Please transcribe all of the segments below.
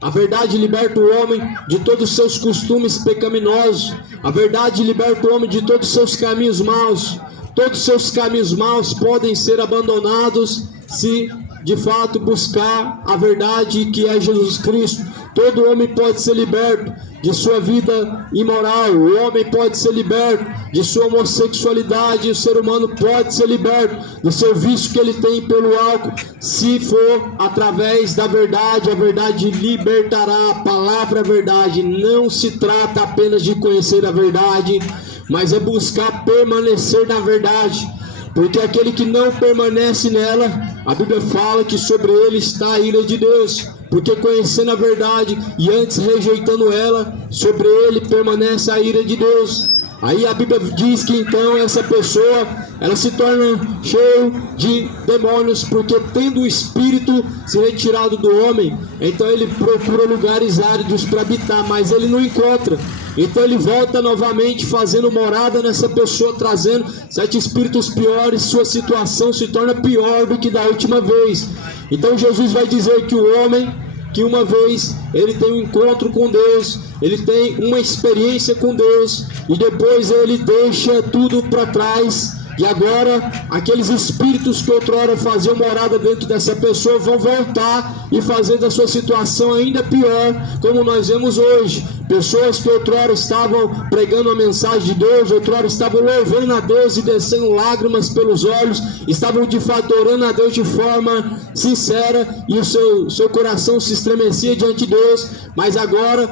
A verdade liberta o homem de todos os seus costumes pecaminosos. A verdade liberta o homem de todos os seus caminhos maus. Todos os seus caminhos maus podem ser abandonados se de fato buscar a verdade que é Jesus Cristo. Todo homem pode ser liberto de sua vida imoral. O homem pode ser liberto de sua homossexualidade. O ser humano pode ser liberto do seu vício que ele tem pelo álcool, se for através da verdade. A verdade libertará. A palavra verdade. Não se trata apenas de conhecer a verdade, mas é buscar permanecer na verdade. Porque aquele que não permanece nela, a Bíblia fala que sobre ele está a ira de Deus. Porque conhecendo a verdade e antes rejeitando ela, sobre ele permanece a ira de Deus. Aí a Bíblia diz que então essa pessoa, ela se torna cheia de demônios, porque tendo o espírito se retirado do homem, então ele procura lugares áridos para habitar, mas ele não encontra. Então ele volta novamente fazendo morada nessa pessoa, trazendo 7 espíritos piores. Sua situação se torna pior do que da última vez. Então Jesus vai dizer que o homem, que uma vez ele tem um encontro com Deus, ele tem uma experiência com Deus, e depois ele deixa tudo para trás. E agora, aqueles espíritos que outrora faziam morada dentro dessa pessoa vão voltar e fazer da sua situação ainda pior, como nós vemos hoje. Pessoas que outrora estavam pregando a mensagem de Deus, outrora estavam louvando a Deus e descendo lágrimas pelos olhos, estavam de fato orando a Deus de forma sincera, e o seu coração se estremecia diante de Deus. Mas agora,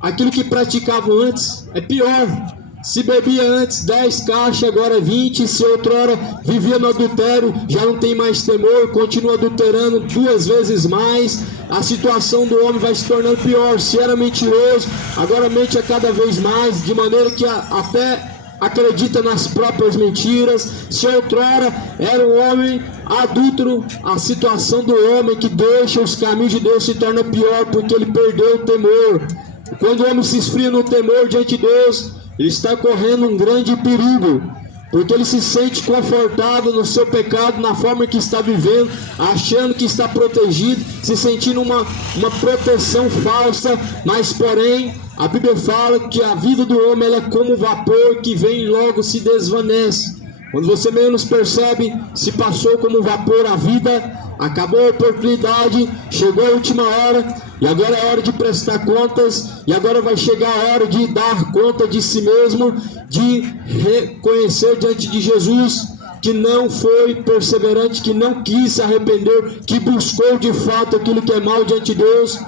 aquilo que praticavam antes é pior. Se bebia antes 10 caixas, agora 20. Se outrora vivia no adultério, já não tem mais temor, continua adulterando 2 vezes mais. A situação do homem vai se tornando pior. Se era mentiroso, agora mente a cada vez mais, de maneira que até acredita nas próprias mentiras. Se outrora era um homem adúltero, a situação do homem que deixa os caminhos de Deus se torna pior, porque ele perdeu o temor. Quando o homem se esfria no temor diante de Deus, ele está correndo um grande perigo, porque ele se sente confortável no seu pecado, na forma que está vivendo, achando que está protegido, se sentindo uma proteção falsa. Mas porém, a Bíblia fala que a vida do homem ela é como vapor que vem e logo se desvanece. Quando você menos percebe, se passou como vapor a vida, acabou a oportunidade, chegou a última hora, e agora é hora de prestar contas, e agora vai chegar a hora de dar conta de si mesmo, de reconhecer diante de Jesus que não foi perseverante, que não quis se arrepender, que buscou de fato aquilo que é mal diante de Deus.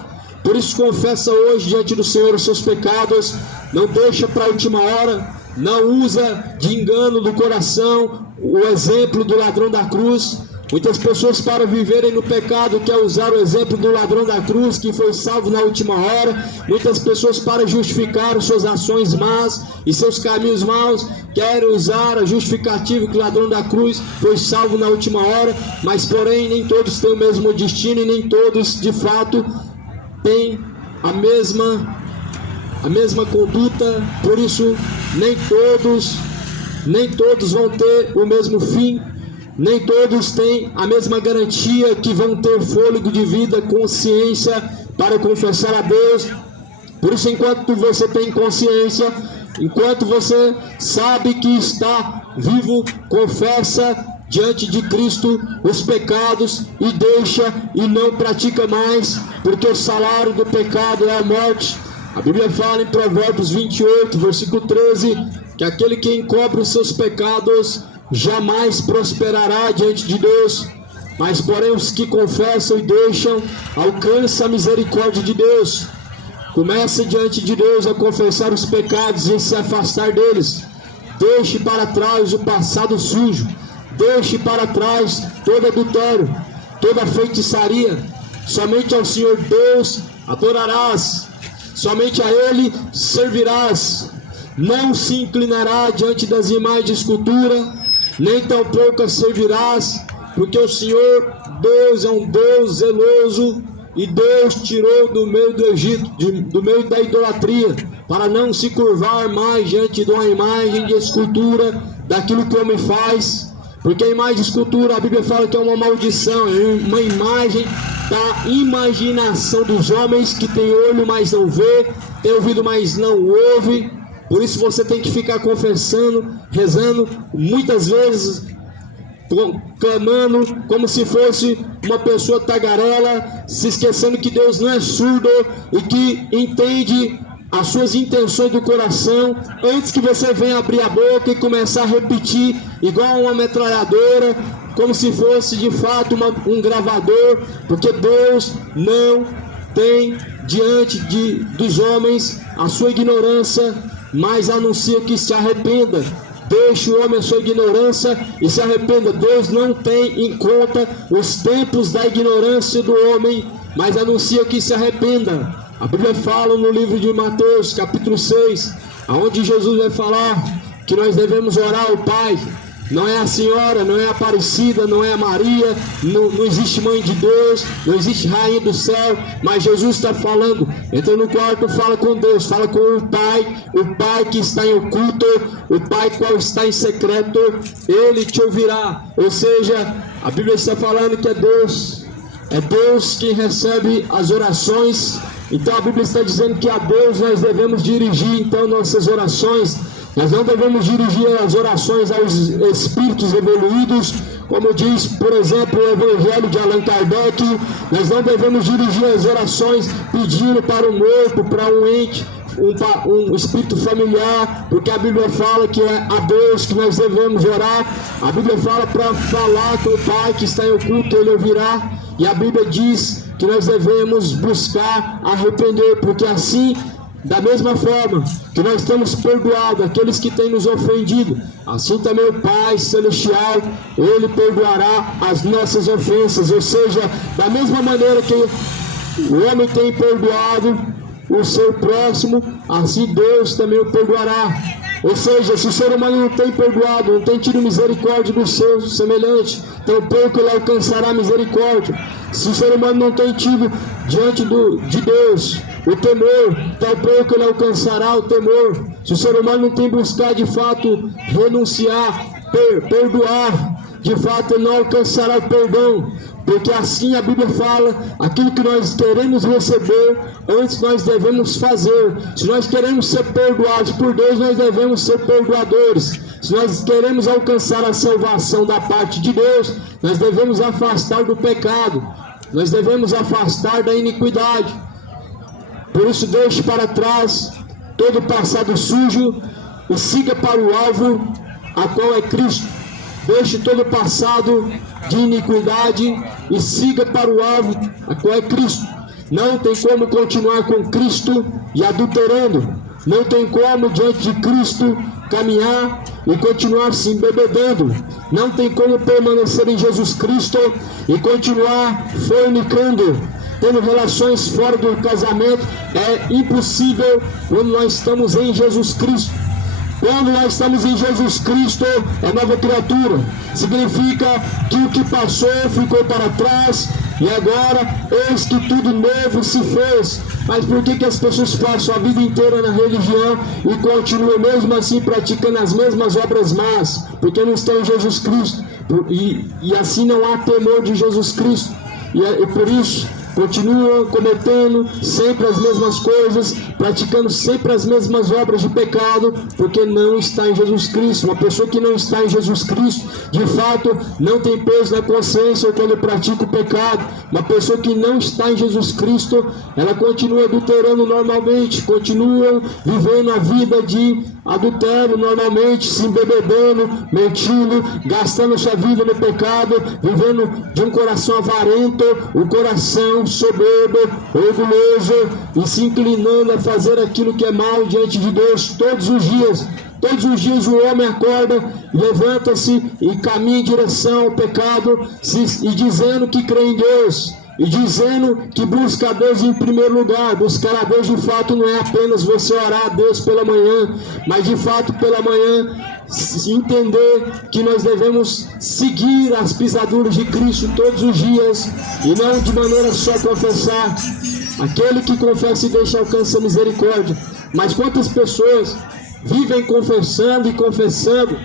Por isso confessa hoje diante do Senhor os seus pecados, não deixa para a última hora, não usa de engano do coração o exemplo do ladrão da cruz. Muitas pessoas, para viverem no pecado, querem usar o exemplo do ladrão da cruz, que foi salvo na última hora. Muitas pessoas, para justificar suas ações más e seus caminhos maus, querem usar a justificativa que o ladrão da cruz foi salvo na última hora. Mas porém, nem todos têm o mesmo destino, e nem todos, de fato, têm a mesma conduta. Por isso, nem todos vão ter o mesmo fim. Nem todos têm a mesma garantia que vão ter fôlego de vida, consciência para confessar a Deus. Por isso, enquanto você tem consciência, enquanto você sabe que está vivo, confessa diante de Cristo os pecados e deixa e não pratica mais, porque o salário do pecado é a morte. A Bíblia fala em Provérbios 28, versículo 13, que aquele que encobre os seus pecados jamais prosperará diante de Deus, mas porém os que confessam e deixam alcançam a misericórdia de Deus. Comece diante de Deus a confessar os pecados e se afastar deles. Deixe para trás o passado sujo, deixe para trás todo adultério, toda feitiçaria. Somente ao Senhor Deus adorarás, somente a Ele servirás. Não se inclinará diante das imagens de escultura, nem tampouco servirás, porque o Senhor Deus é um Deus zeloso, e Deus tirou do meio do Egito, do meio da idolatria, para não se curvar mais diante de uma imagem de escultura, daquilo que o homem faz. Porque a imagem de escultura, a Bíblia fala que é uma maldição, é uma imagem da imaginação dos homens, que tem olho, mas não vê, tem ouvido, mas não ouve. Por isso você tem que ficar confessando, rezando, muitas vezes clamando, como se fosse uma pessoa tagarela, se esquecendo que Deus não é surdo e que entende as suas intenções do coração, antes que você venha abrir a boca e começar a repetir igual uma metralhadora, como se fosse de fato um gravador, porque Deus não tem diante dos homens a sua ignorância, mas anuncia que se arrependa. Deixe o homem a sua ignorância e se arrependa. Deus não tem em conta os tempos da ignorância do homem, mas anuncia que se arrependa. A Bíblia fala no livro de Mateus, capítulo 6, onde Jesus vai falar que nós devemos orar ao Pai. Não é a senhora, não é a Aparecida, não é a Maria, não existe mãe de Deus, não existe rainha do céu, mas Jesus está falando. Entra no quarto, fala com Deus, fala com o Pai que está em oculto, o Pai qual está em secreto, Ele te ouvirá. Ou seja, a Bíblia está falando que é Deus quem recebe as orações. Então a Bíblia está dizendo que a Deus nós devemos dirigir então nossas orações. Nós não devemos dirigir as orações aos espíritos evoluídos, como diz, por exemplo, o Evangelho de Allan Kardec. Nós não devemos dirigir as orações pedindo para um morto, para um ente, um espírito familiar, porque a Bíblia fala que é a Deus que nós devemos orar. A Bíblia fala para falar com o Pai que está em oculto, Ele ouvirá. E a Bíblia diz que nós devemos buscar arrepender, porque assim, da mesma forma que nós temos perdoado aqueles que têm nos ofendido, assim também o Pai Celestial, Ele perdoará as nossas ofensas. Ou seja, da mesma maneira que o homem tem perdoado o seu próximo, assim Deus também o perdoará. Ou seja, se o ser humano não tem perdoado, não tem tido misericórdia do seu semelhante, tão pouco ele alcançará misericórdia. Se o ser humano não tem tido diante de Deus o temor, tão pouco ele alcançará o temor. Se o ser humano não tem buscado de fato renunciar, perdoar, de fato ele não alcançará o perdão. Porque assim a Bíblia fala, aquilo que nós queremos receber, antes nós devemos fazer. Se nós queremos ser perdoados por Deus, nós devemos ser perdoadores. Se nós queremos alcançar a salvação da parte de Deus, nós devemos afastar do pecado, nós devemos afastar da iniquidade. Por isso deixe para trás todo o passado sujo e siga para o alvo, a qual é Cristo. Deixe todo o passado de iniquidade e siga para o alvo, a qual é Cristo. Não tem como continuar com Cristo e adulterando. Não tem como diante de Cristo caminhar e continuar se embebedando. Não tem como permanecer em Jesus Cristo e continuar fornicando, tendo relações fora do casamento. É impossível quando nós estamos em Jesus Cristo. Quando nós estamos em Jesus Cristo, é nova criatura. Significa que o que passou ficou para trás e agora, eis que tudo novo se fez. Mas por que as pessoas passam a vida inteira na religião e continuam mesmo assim praticando as mesmas obras más? Porque não estão em Jesus Cristo. E assim não há temor de Jesus Cristo. E por isso continuam cometendo sempre as mesmas coisas, praticando sempre as mesmas obras de pecado, porque não está em Jesus Cristo. Uma pessoa que não está em Jesus Cristo, de fato, não tem peso na consciência quando pratica o pecado. Uma pessoa que não está em Jesus Cristo, ela continua adulterando normalmente, continua vivendo a vida de adultério normalmente, se embebedando, mentindo, gastando sua vida no pecado, vivendo de um coração avarento, um coração soberbo, orgulhoso, e se inclinando a fazer aquilo que é mal diante de Deus todos os dias. Todos os dias o homem acorda, levanta-se e caminha em direção ao pecado, e dizendo que crê em Deus, e dizendo que busca a Deus em primeiro lugar. Buscar a Deus de fato não é apenas você orar a Deus pela manhã, mas de fato pela manhã entender que nós devemos seguir as pisaduras de Cristo todos os dias, e não de maneira só confessar. Aquele que confessa e deixa alcança misericórdia. Mas quantas pessoas vivem confessando e confessando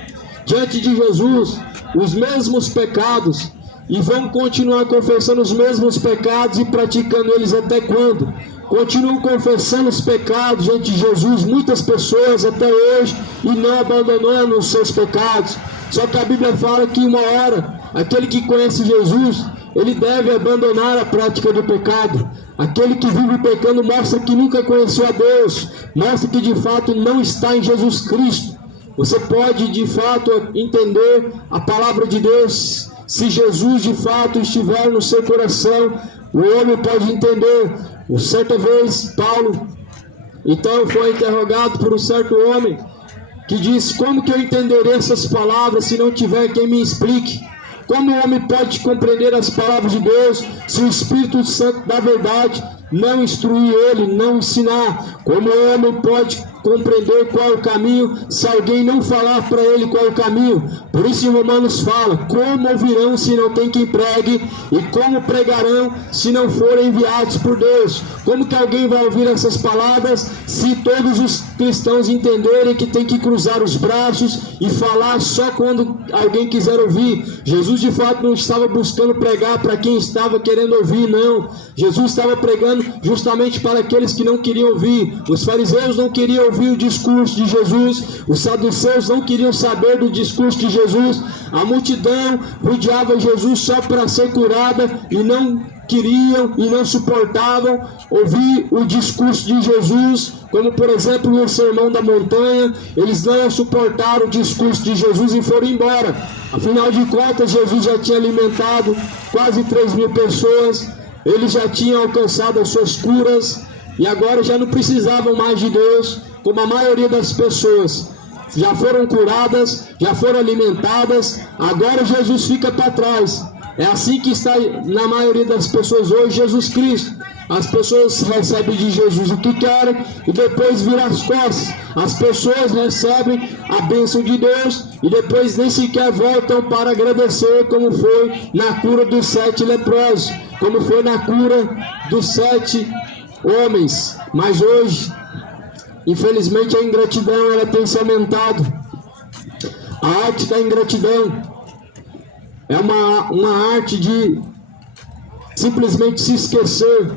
diante de Jesus os mesmos pecados, E vão continuar confessando os mesmos pecados e praticando eles até quando? Continuam confessando os pecados diante de Jesus, muitas pessoas até hoje, e não abandonando os seus pecados. Só que a Bíblia fala que uma hora, aquele que conhece Jesus, ele deve abandonar a prática do pecado. Aquele que vive pecando mostra que nunca conheceu a Deus, mostra que de fato não está em Jesus Cristo. Você pode de fato entender a palavra de Deus. Se Jesus de fato estiver no seu coração, o homem pode entender. Certa vez, Paulo, então, foi interrogado por um certo homem, que disse: como que eu entenderei essas palavras se não tiver quem me explique? Como o homem pode compreender as palavras de Deus se o Espírito Santo da verdade não instruir ele, não ensinar? Como o homem pode compreender qual é o caminho se alguém não falar para ele qual é o caminho? Por isso em Romanos fala: como ouvirão se não tem quem pregue, e como pregarão se não forem enviados por Deus? Como que alguém vai ouvir essas palavras se todos os cristãos entenderem que tem que cruzar os braços e falar só quando alguém quiser ouvir? Jesus de fato não estava buscando pregar para quem estava querendo ouvir, não. Jesus estava pregando justamente para aqueles que não queriam ouvir. Os fariseus não queriam ouvir o discurso de Jesus, os saduceus não queriam saber do discurso de Jesus, a multidão rodeava Jesus só para ser curada e não queriam e não suportavam ouvir o discurso de Jesus, como por exemplo no Sermão da Montanha. Eles não suportaram o discurso de Jesus e foram embora. Afinal de contas, Jesus já tinha alimentado quase 3.000 pessoas, ele já tinha alcançado as suas curas, e agora já não precisavam mais de Deus, como a maioria das pessoas já foram curadas, já foram alimentadas, agora Jesus fica para trás. É assim que está na maioria das pessoas hoje, Jesus Cristo. As pessoas recebem de Jesus o que querem e depois viram as costas. As pessoas recebem a bênção de Deus e depois nem sequer voltam para agradecer, como foi na cura dos 7 leprosos, como foi na cura dos 7 homens. Mas hoje, infelizmente, a ingratidão ela tem se aumentado. A arte da ingratidão é uma arte de simplesmente se esquecer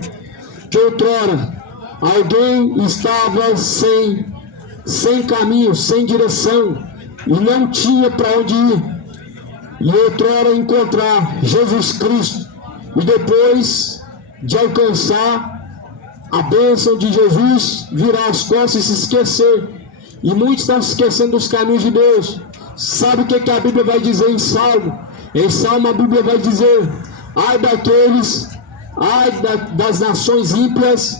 que outrora alguém estava sem caminho, sem direção e não tinha para onde ir, e outrora encontrar Jesus Cristo, e depois de alcançar a bênção de Jesus, virar as costas e se esquecer. E muitos estão se esquecendo dos caminhos de Deus. Sabe o que a Bíblia vai dizer em Salmo? Em Salmo a Bíblia vai dizer: ai daqueles, das nações ímpias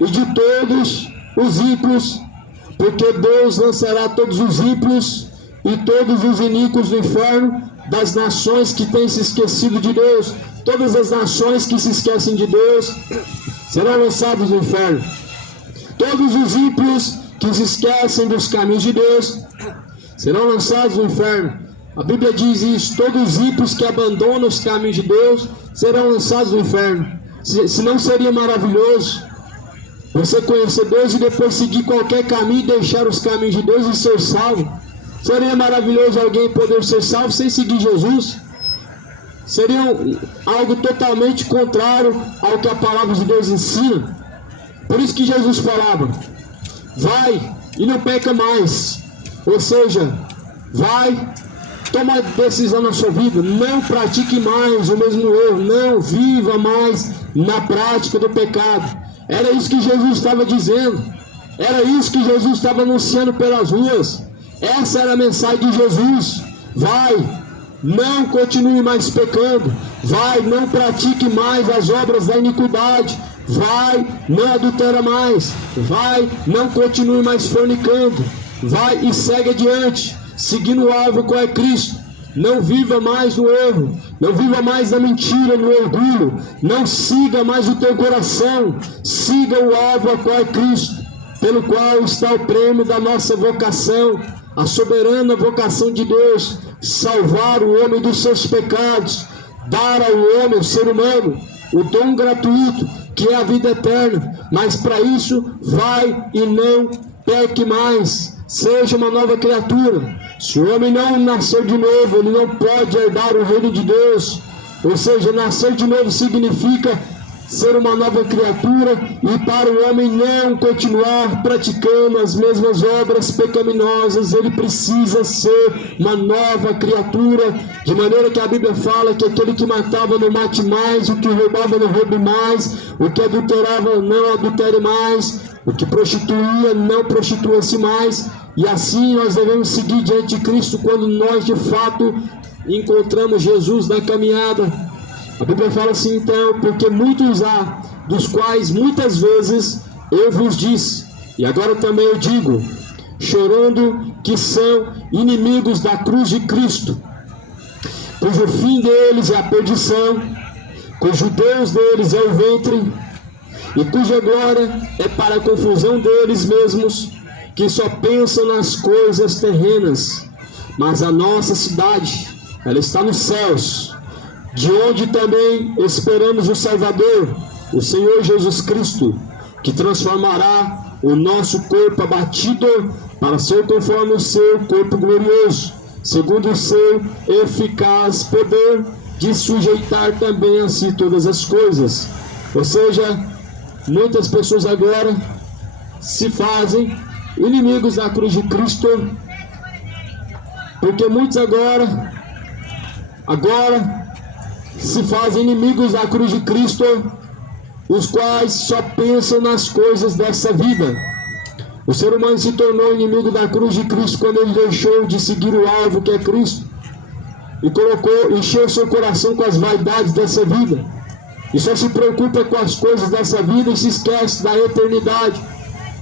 e de todos os ímpios, porque Deus lançará todos os ímpios e todos os iníquos no inferno, das nações que têm se esquecido de Deus. Todas as nações que se esquecem de Deus serão lançados no inferno. Todos os ímpios que se esquecem dos caminhos de Deus serão lançados no inferno. A Bíblia diz isso: todos os ímpios que abandonam os caminhos de Deus serão lançados no inferno. Se não seria maravilhoso você conhecer Deus e depois seguir qualquer caminho e deixar os caminhos de Deus e ser salvo? Seria maravilhoso alguém poder ser salvo sem seguir Jesus? Seria algo totalmente contrário ao que a palavra de Deus ensina. Por isso que Jesus falava: vai e não peca mais. Ou seja, vai, toma decisão na sua vida, não pratique mais o mesmo erro, não viva mais na prática do pecado. Era isso que Jesus estava dizendo, era isso que Jesus estava anunciando pelas ruas. Essa era a mensagem de Jesus: vai, não continue mais pecando, vai, não pratique mais as obras da iniquidade, vai, não adultera mais, vai, não continue mais fornicando, vai e segue adiante, seguindo o alvo qual é Cristo. Não viva mais no erro, não viva mais na mentira, no orgulho, não siga mais o teu coração, siga o alvo a qual é Cristo, pelo qual está o prêmio da nossa vocação, a soberana vocação de Deus: salvar o homem dos seus pecados, dar ao homem, ao ser humano, o dom gratuito que é a vida eterna. Mas para isso, vai e não peque mais, seja uma nova criatura. Se o homem não nascer de novo, ele não pode herdar o reino de Deus. Ou seja, nascer de novo significa ser uma nova criatura, e para o homem não continuar praticando as mesmas obras pecaminosas, ele precisa ser uma nova criatura, de maneira que a Bíblia fala que aquele que matava não mate mais, o que roubava não roube mais, o que adulterava não adultere mais, o que prostituía não prostitua-se mais, e assim nós devemos seguir diante de Cristo quando nós de fato encontramos Jesus na caminhada. A Bíblia fala assim então: porque muitos há, dos quais muitas vezes eu vos disse, e agora também eu digo, chorando, que são inimigos da cruz de Cristo, cujo fim deles é a perdição, cujo Deus deles é o ventre, e cuja glória é para a confusão deles mesmos, que só pensam nas coisas terrenas. Mas a nossa cidade, ela está nos céus, de onde também esperamos o Salvador, o Senhor Jesus Cristo, que transformará o nosso corpo abatido para ser conforme o seu corpo glorioso, segundo o seu eficaz poder de sujeitar também a si todas as coisas. Ou seja, muitas pessoas agora se fazem inimigos da cruz de Cristo, porque muitos agora se fazem inimigos da cruz de Cristo, os quais só pensam nas coisas dessa vida. O ser humano se tornou inimigo da cruz de Cristo quando ele deixou de seguir o alvo que é Cristo e encheu seu coração com as vaidades dessa vida, e só se preocupa com as coisas dessa vida e se esquece da eternidade,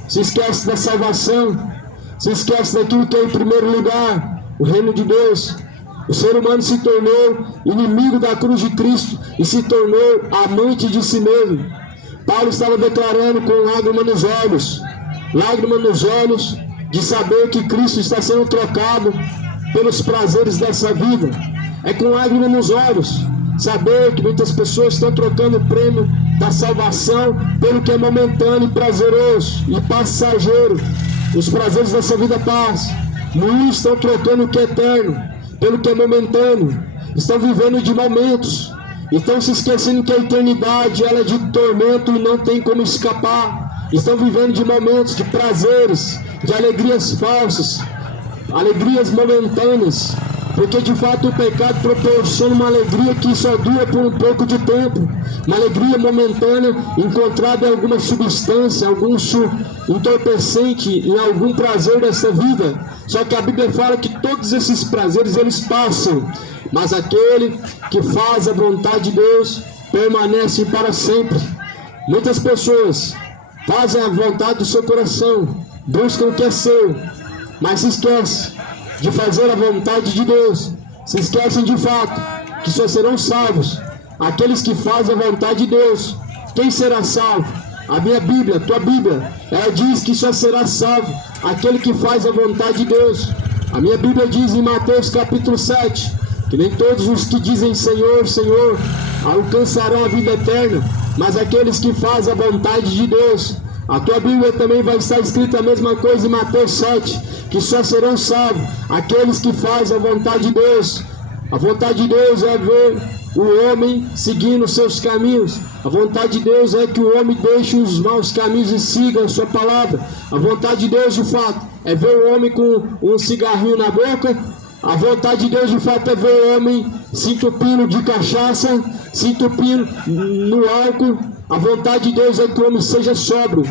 se esquece da salvação, se esquece daquilo que é em primeiro lugar, o reino de Deus. O ser humano se tornou inimigo da cruz de Cristo e se tornou amante de si mesmo. Paulo estava declarando com lágrimas nos olhos, de saber que Cristo está sendo trocado pelos prazeres dessa vida. É com lágrimas nos olhos saber que muitas pessoas estão trocando o prêmio da salvação pelo que é momentâneo e prazeroso e passageiro. Os prazeres dessa vida passam. Muitos estão trocando o que é eterno pelo que é momentâneo, estão vivendo de momentos, estão se esquecendo que a eternidade ela é de tormento e não tem como escapar. Estão vivendo de momentos, de prazeres, de alegrias falsas, alegrias momentâneas, porque de fato o pecado proporciona uma alegria que só dura por um pouco de tempo, uma alegria momentânea encontrada em alguma substância, algum entorpecente, em algum prazer dessa vida. Só que a Bíblia fala que todos esses prazeres eles passam, mas aquele que faz a vontade de Deus permanece para sempre. Muitas pessoas fazem a vontade do seu coração, buscam o que é seu, mas se esquecem de fazer a vontade de Deus. Se esquecem de fato que só serão salvos aqueles que fazem a vontade de Deus. Quem será salvo? A minha Bíblia, a tua Bíblia, ela diz que só será salvo aquele que faz a vontade de Deus. A minha Bíblia diz em Mateus capítulo 7, que nem todos os que dizem Senhor, Senhor, alcançarão a vida eterna, mas aqueles que fazem a vontade de Deus. A tua Bíblia também vai estar escrita a mesma coisa em Mateus 7, que só serão salvos aqueles que fazem a vontade de Deus. A vontade de Deus é ver o homem seguindo os seus caminhos. A vontade de Deus é que o homem deixe os maus caminhos e siga a sua palavra. A vontade de Deus, de fato, é ver o homem com um cigarrinho na boca. A vontade de Deus, de fato, é ver o homem se entupindo de cachaça, se entupindo no álcool. A vontade de Deus é que o homem seja sóbrio.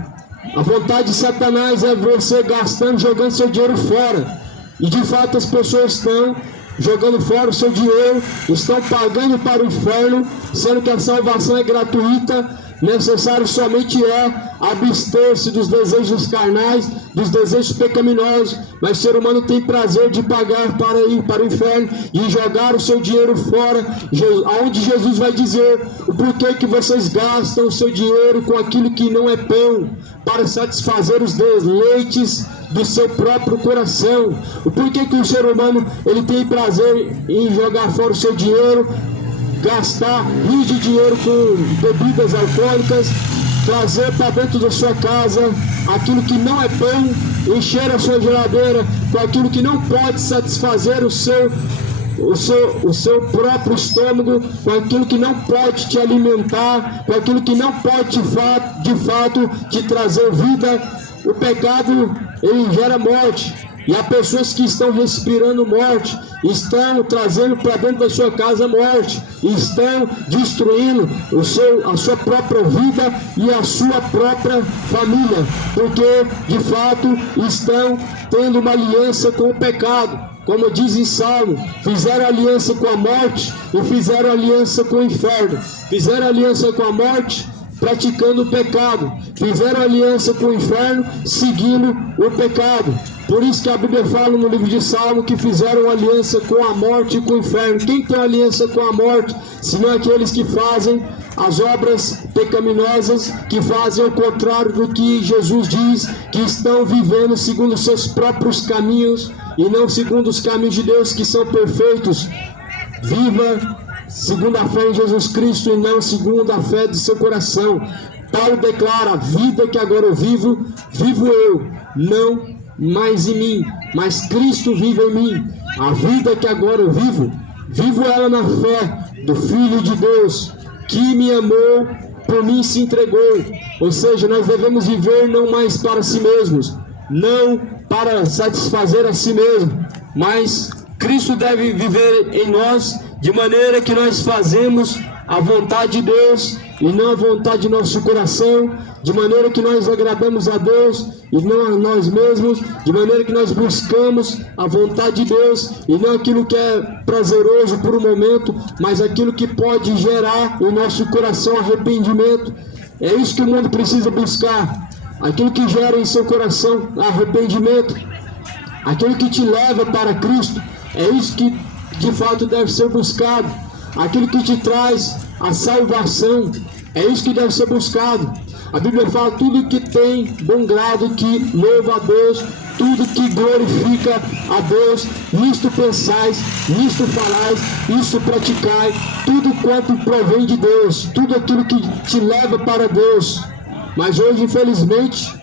A vontade de Satanás é você gastando, jogando seu dinheiro fora. E de fato as pessoas estão jogando fora o seu dinheiro, estão pagando para o inferno, sendo que a salvação é gratuita. Necessário somente é abster-se dos desejos carnais, dos desejos pecaminosos, mas o ser humano tem prazer de pagar para ir para o inferno e jogar o seu dinheiro fora, aonde Jesus vai dizer o porquê que vocês gastam o seu dinheiro com aquilo que não é pão, para satisfazer os deleites do seu próprio coração. O porquê que o ser humano ele tem prazer em jogar fora o seu dinheiro, gastar rios de dinheiro com bebidas alcoólicas, trazer para dentro da sua casa aquilo que não é pão, encher a sua geladeira com aquilo que não pode satisfazer o seu o seu próprio estômago com aquilo que não pode te alimentar, com aquilo que não pode de fato te trazer vida. O pecado, ele gera morte. E há pessoas que estão respirando morte, estão trazendo para dentro da sua casa morte, estão destruindo a sua própria vida e a sua própria família, porque de fato estão tendo uma aliança com o pecado. Como diz em Salmo, fizeram aliança com a morte e fizeram aliança com o inferno. Fizeram aliança com a morte praticando o pecado, fizeram aliança com o inferno seguindo o pecado. Por isso que a Bíblia fala no livro de Salmo que fizeram aliança com a morte e com o inferno. Quem tem aliança com a morte, senão aqueles que fazem as obras pecaminosas, que fazem o contrário do que Jesus diz, que estão vivendo segundo os seus próprios caminhos e não segundo os caminhos de Deus, que são perfeitos. Viva segundo a fé em Jesus Cristo e não segundo a fé de seu coração. Paulo declara: a vida que agora eu vivo, vivo eu, não mais em mim, mas Cristo vive em mim. A vida que agora eu vivo, vivo ela na fé do Filho de Deus, que me amou, por mim se entregou. Ou seja, nós devemos viver não mais para si mesmos, não para satisfazer a si mesmo, mas Cristo deve viver em nós, de maneira que nós fazemos a vontade de Deus e não a vontade de nosso coração, de maneira que nós agradamos a Deus e não a nós mesmos, de maneira que nós buscamos a vontade de Deus e não aquilo que é prazeroso por um momento, mas aquilo que pode gerar no nosso coração arrependimento. É isso que o mundo precisa buscar, aquilo que gera em seu coração arrependimento, aquilo que te leva para Cristo. É isso que de fato deve ser buscado, aquilo que te traz a salvação. É isso que deve ser buscado. A Bíblia fala: tudo que tem bom grado, que louva a Deus, tudo que glorifica a Deus, nisto pensais, nisto falais, nisto praticai, tudo quanto provém de Deus, tudo aquilo que te leva para Deus. Mas hoje, infelizmente,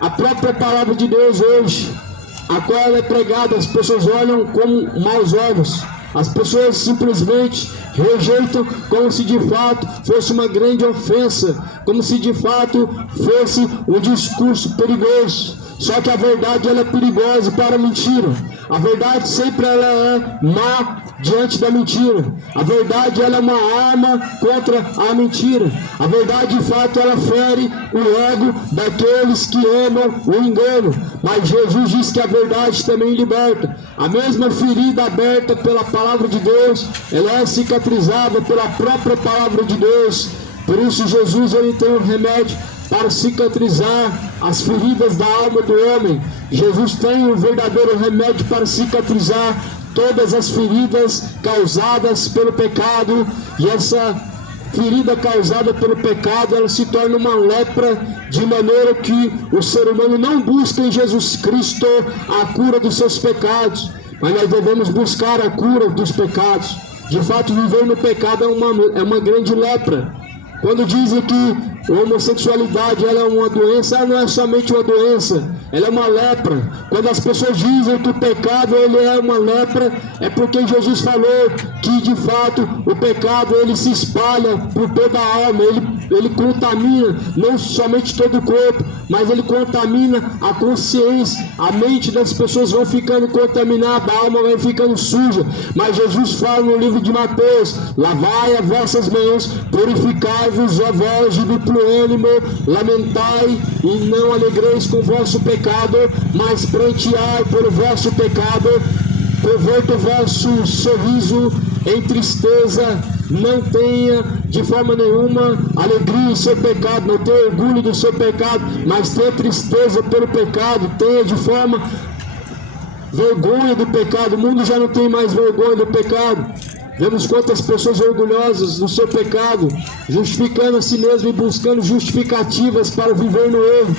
a própria palavra de Deus hoje, a qual ela é pregada, as pessoas olham com maus olhos. As pessoas simplesmente rejeitam como se de fato fosse uma grande ofensa, como se de fato fosse um discurso perigoso. Só que a verdade, ela é perigosa para a mentira. A verdade sempre ela é má diante da mentira. A verdade, ela é uma arma contra a mentira. A verdade, de fato, ela fere o ego daqueles que amam o engano. Mas Jesus diz que a verdade também liberta. A mesma ferida aberta pela palavra de Deus, ela é cicatrizada pela própria palavra de Deus. Por isso Jesus, ele tem um remédio para cicatrizar as feridas da alma do homem. Jesus tem um verdadeiro remédio para cicatrizar todas as feridas causadas pelo pecado. E essa ferida causada pelo pecado, ela se torna uma lepra, de maneira que o ser humano não busca em Jesus Cristo a cura dos seus pecados, mas nós devemos buscar a cura dos pecados. De fato, viver no pecado é uma grande lepra. Quando dizem que a homossexualidade, ela é uma doença, ela não é somente uma doença, ela é uma lepra. Quando as pessoas dizem que o pecado, ele é uma lepra, é porque Jesus falou que de fato o pecado, ele se espalha por toda a alma, ele contamina não somente todo o corpo, mas ele contamina a consciência, a mente das pessoas vão ficando contaminada, a alma vai ficando suja. Mas Jesus fala no livro de Mateus: lavai as vossas mãos, purificai-vos, ó vós de duplo ânimo, lamentai e não alegreis com o vosso pecado, mas pranteai pelo vosso pecado. Converta o vosso sorriso em tristeza, não tenha de forma nenhuma alegria em seu pecado, não tenha orgulho do seu pecado, mas tenha tristeza pelo pecado, tenha de forma vergonha do pecado. O mundo já não tem mais vergonha do pecado. Vemos quantas pessoas orgulhosas do seu pecado, justificando a si mesmo e buscando justificativas para viver no erro.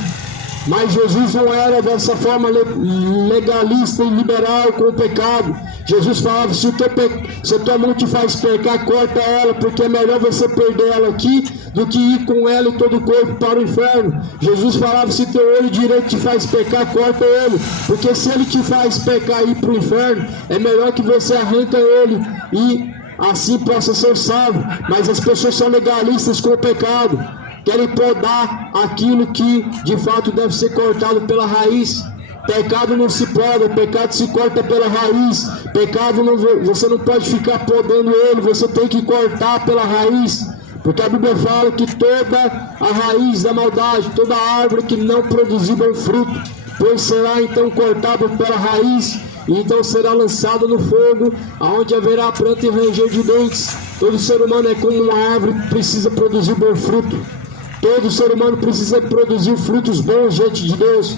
Mas Jesus não era dessa forma legalista e liberal com o pecado. Jesus falava: se a tua mão te faz pecar, corta ela, porque é melhor você perder ela aqui do que ir com ela e todo o corpo para o inferno. Jesus falava: se teu olho direito te faz pecar, corta ele, porque se ele te faz pecar e ir para o inferno, é melhor que você arranca ele e assim possa ser salvo. Mas as pessoas são legalistas com o pecado, querem podar aquilo que de fato deve ser cortado pela raiz. Pecado não se poda, pecado se corta pela raiz. Pecado você não pode ficar podando ele, você tem que cortar pela raiz. Porque a Bíblia fala que toda a raiz da maldade, toda árvore que não produzir bom fruto, pois será então cortado pela raiz, e então será lançado no fogo, aonde haverá pranto e ranger de dentes. Todo ser humano é como uma árvore que precisa produzir bom fruto. Todo ser humano precisa produzir frutos bons diante de Deus,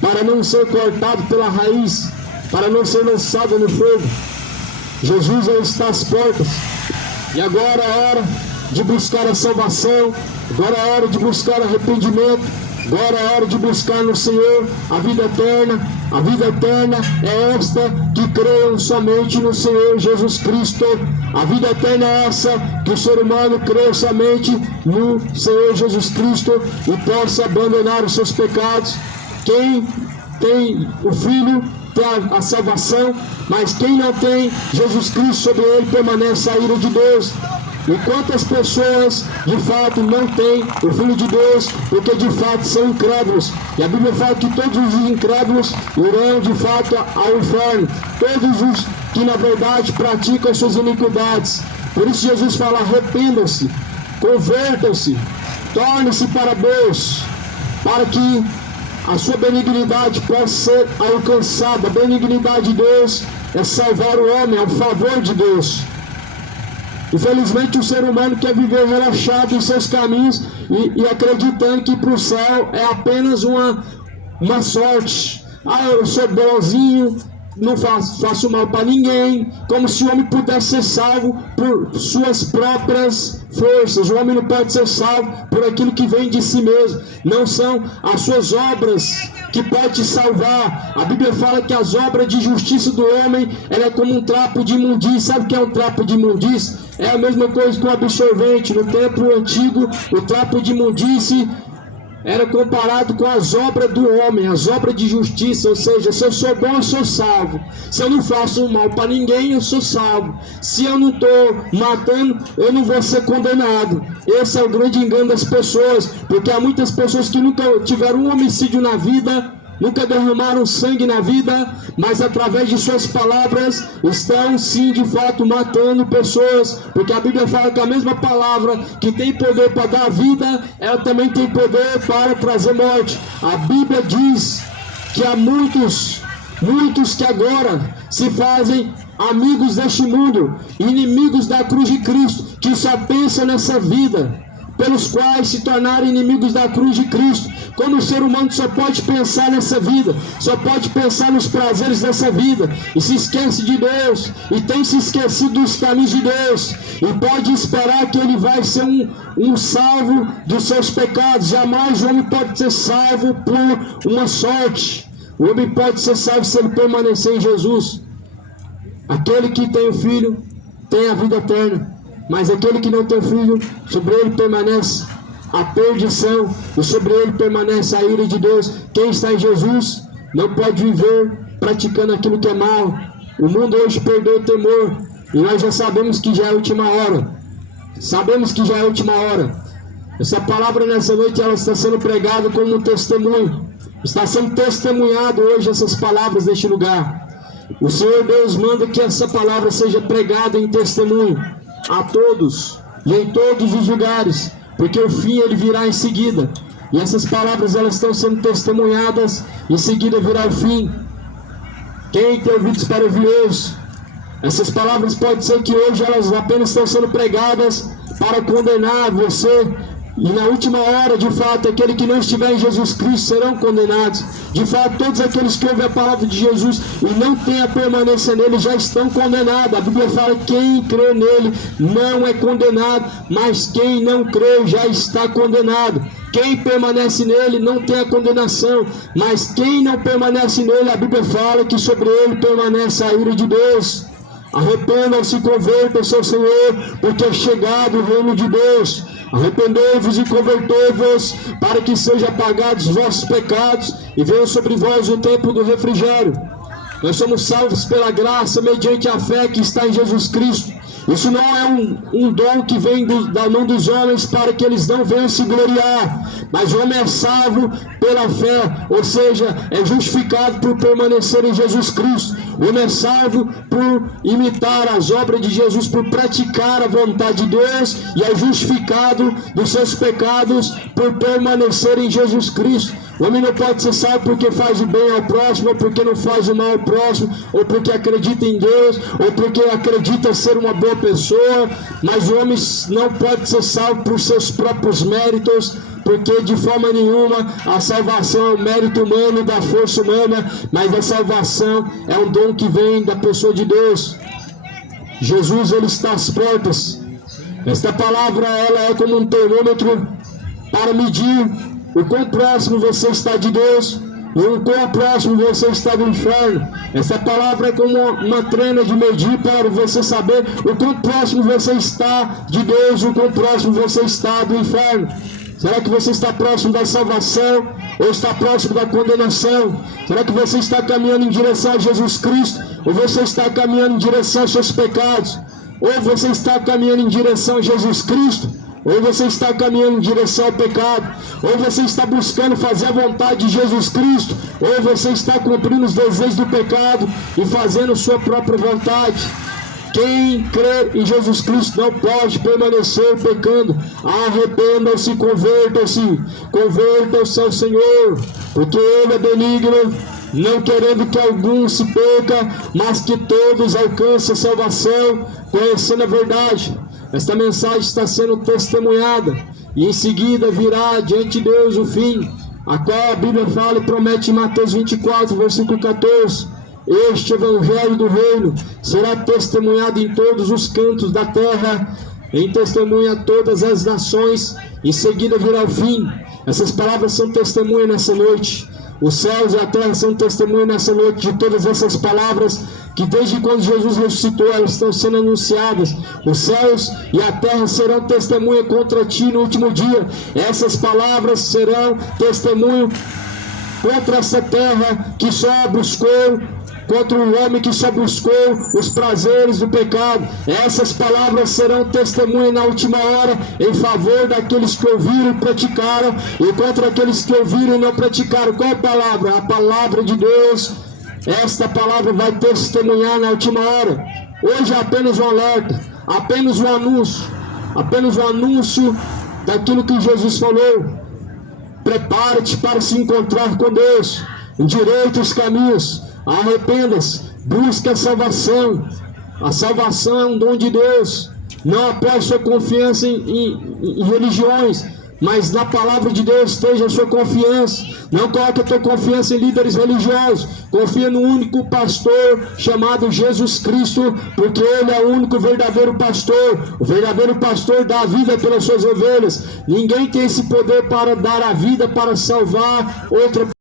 para não ser cortado pela raiz, para não ser lançado no fogo. Jesus está às portas, e agora é hora de buscar a salvação, agora é hora de buscar arrependimento, agora é hora de buscar no Senhor a vida eterna. A vida eterna é esta, que creiam somente no Senhor Jesus Cristo. A vida eterna é essa, que o ser humano crê somente no Senhor Jesus Cristo e possa abandonar os seus pecados. Quem tem o Filho tem a salvação, mas quem não tem Jesus Cristo, sobre ele permanece a ira de Deus. E quantas pessoas de fato não têm o Filho de Deus, porque de fato são incrédulos. E a Bíblia fala que todos os incrédulos irão de fato ao inferno, todos os que na verdade praticam as suas iniquidades. Por isso Jesus fala: arrependam-se, convertam-se, tornem-se para Deus, para que a sua benignidade possa ser alcançada. A benignidade de Deus é salvar o homem, é o favor de Deus. Infelizmente o ser humano quer viver relaxado em seus caminhos e acreditando que para o céu é apenas uma sorte. Eu sou bonzinho, não faço mal para ninguém, como se o homem pudesse ser salvo por suas próprias forças. O homem não pode ser salvo por aquilo que vem de si mesmo. Não são as suas obras que podem te salvar. A Bíblia fala que as obras de justiça do homem, ela é como um trapo de imundície. Sabe o que é um trapo de imundície? É a mesma coisa que um absorvente. No tempo antigo, o trapo de imundície era comparado com as obras do homem, as obras de justiça. Ou seja, se eu sou bom, eu sou salvo. Se eu não faço mal para ninguém, eu sou salvo. Se eu não estou matando, eu não vou ser condenado. Esse é o grande engano das pessoas, porque há muitas pessoas que nunca tiveram um homicídio na vida, nunca derramaram sangue na vida, mas através de suas palavras estão sim de fato matando pessoas, porque a Bíblia fala que a mesma palavra que tem poder para dar vida, ela também tem poder para trazer morte. A Bíblia diz que há muitos que agora se fazem amigos deste mundo, inimigos da cruz de Cristo, que só pensam nessa vida, pelos quais se tornaram inimigos da cruz de Cristo. Como o ser humano só pode pensar nessa vida, só pode pensar nos prazeres dessa vida, e se esquece de Deus, e tem se esquecido dos caminhos de Deus, e pode esperar que ele vai ser um salvo dos seus pecados. Jamais o homem pode ser salvo por uma sorte. O homem pode ser salvo se ele permanecer em Jesus. Aquele que tem o Filho tem a vida eterna, mas aquele que não tem o Filho, sobre ele permanece a perdição, e sobre ele permanece a ira de Deus. Quem está em Jesus não pode viver praticando aquilo que é mal. O mundo hoje perdeu o temor, e nós já sabemos que já é a última hora. Sabemos que já é a última hora. Essa palavra nessa noite, ela está sendo pregada como um testemunho. Está sendo testemunhado hoje essas palavras neste lugar. O Senhor Deus manda que essa palavra seja pregada em testemunho a todos e em todos os lugares, porque o fim ele virá em seguida. E essas palavras elas estão sendo testemunhadas, em seguida virá o fim. Quem tem ouvidos para ouvir hoje? Essas palavras pode ser que hoje elas apenas estão sendo pregadas para condenar você, E na última hora, de fato, aquele que não estiver em Jesus Cristo serão condenados. De fato, todos aqueles que ouvem a palavra de Jesus e não têm a permanência nele já estão condenados. A Bíblia fala que quem crê nele não é condenado, mas quem não crê já está condenado. Quem permanece nele não tem a condenação, mas quem não permanece nele, a Bíblia fala que sobre ele permanece a ira de Deus. Arrependam-se e convertam-se ao Senhor, porque é chegado o reino de Deus. Arrependei-vos e convertei-vos, para que sejam apagados os vossos pecados e venha sobre vós o tempo do refrigério. Nós somos salvos pela graça, mediante a fé que está em Jesus Cristo. Isso não é um dom que vem da mão dos homens para que eles não venham se gloriar, mas o homem é salvo pela fé, ou seja, é justificado por permanecer em Jesus Cristo. O homem é salvo por imitar as obras de Jesus, por praticar a vontade de Deus, e é justificado dos seus pecados por permanecer em Jesus Cristo. O homem não pode ser salvo porque faz o bem ao próximo, ou porque não faz o mal ao próximo, ou porque acredita em Deus, ou porque acredita ser uma boa pessoa, mas o homem não pode ser salvo por seus próprios méritos, porque de forma nenhuma a salvação é um mérito humano, da força humana, mas a salvação é um dom que vem da pessoa de Deus. Jesus, ele está às portas. Esta palavra, ela é como um termômetro para medir o quão próximo você está de Deus e o quão próximo você está do inferno. Essa palavra é como uma trena de medir para você saber o quão próximo você está de Deus e o quão próximo você está do inferno. Será que você está próximo da salvação ou está próximo da condenação? Será que você está caminhando em direção a Jesus Cristo ou você está caminhando em direção aos seus pecados? Ou você está caminhando em direção a Jesus Cristo, ou você está caminhando em direção ao pecado, ou você está buscando fazer a vontade de Jesus Cristo, ou você está cumprindo os desejos do pecado e fazendo sua própria vontade. Quem crê em Jesus Cristo não pode permanecer pecando. Arrependam-se, convertam-se ao Senhor, porque Ele é benigno, não querendo que algum se perca, mas que todos alcancem a salvação, conhecendo a verdade. Esta mensagem está sendo testemunhada, e em seguida virá diante de Deus o fim, a qual a Bíblia fala e promete em Mateus 24, versículo 14. Este evangelho do reino será testemunhado em todos os cantos da terra, em testemunha a todas as nações, em seguida virá o fim. Essas palavras são testemunha nessa noite. Os céus e a terra são testemunha nessa noite de todas essas palavras que desde quando Jesus ressuscitou elas estão sendo anunciadas. Os céus e a terra serão testemunha contra ti no último dia. Essas palavras serão testemunho contra essa terra que só buscou, contra o homem que só buscou os prazeres do pecado. Essas palavras serão testemunha na última hora em favor daqueles que ouviram e praticaram, e contra aqueles que ouviram e não praticaram. Qual é a palavra? A palavra de Deus. Esta palavra vai testemunhar na última hora. Hoje é apenas um alerta, apenas um anúncio daquilo que Jesus falou. Prepare-te para se encontrar com Deus, endireite os caminhos, arrependa-se, busque a salvação. A salvação é um dom de Deus. Não apoie sua confiança em religiões, mas na palavra de Deus esteja a sua confiança. Não coloque a tua confiança em líderes religiosos. Confia no único pastor chamado Jesus Cristo, porque Ele é o único verdadeiro pastor. O verdadeiro pastor dá a vida pelas suas ovelhas. Ninguém tem esse poder para dar a vida, para salvar outra pessoa.